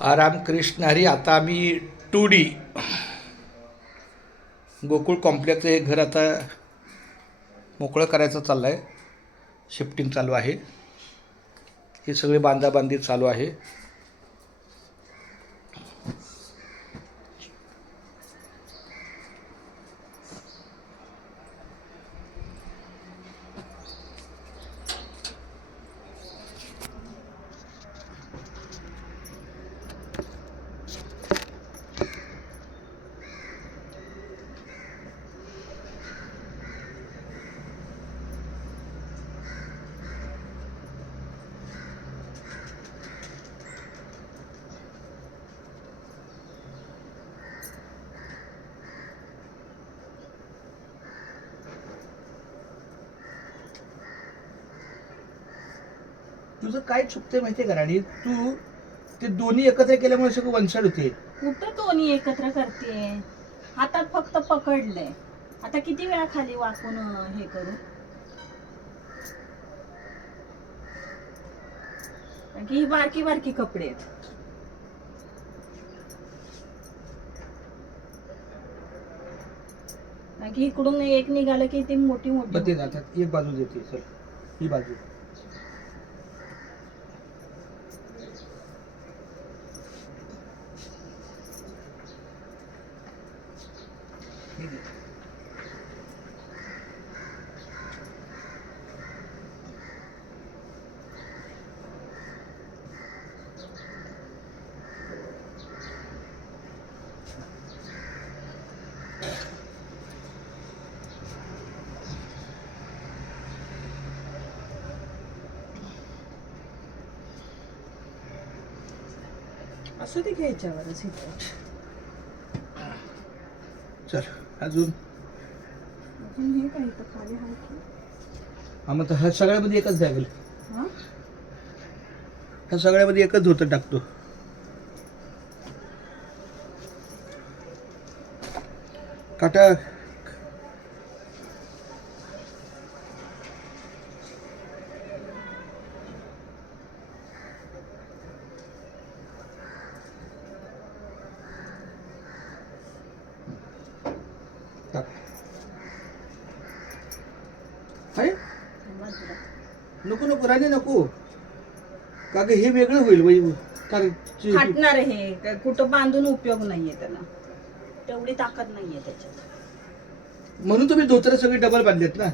रामकृष्ण हरी आता आम्ही to D Gokul complex हे घर आता मोकळं करायचं चाललं आहे शिफ्टिंग चालू आहे. ही सगळी बांधाबांधी चालू आहे. तुझं काय चुकते माहिती आहे का राणी? तू ते दोन्ही एकत्र केल्यामुळे सगळं वनसाड होते. कुठं दोन्ही एकत्र करते? हातात फक्त पकडलंय. आता किती वेळा खाली वाकून अं, हे करू? कारण की ही बारकी बारकी कपडे आहेत. कारण की इकडून एक निघालं की ती मोठी मग ते मोठी जातात. एक बाजू देते चल. ही बाजू. असं ते घ्यायच्यावरच इथं चल अजून? हे हा मग ह्या सगळ्यामध्ये एकच द्यावेल हा? ह्या सगळ्यामध्ये एकच धोतर टाकतो. काटा आहे? नको नको राणी नको. का ग हे वेगळं होईल वै- कारण ची- फाटणार हे. काय कुठं बांधून उपयोग नाहीये त्याला. तेवढी ताकद नाहीये त्याच्यात. म्हणून तुम्ही धोतर सगळे डबल बांधलेत ना?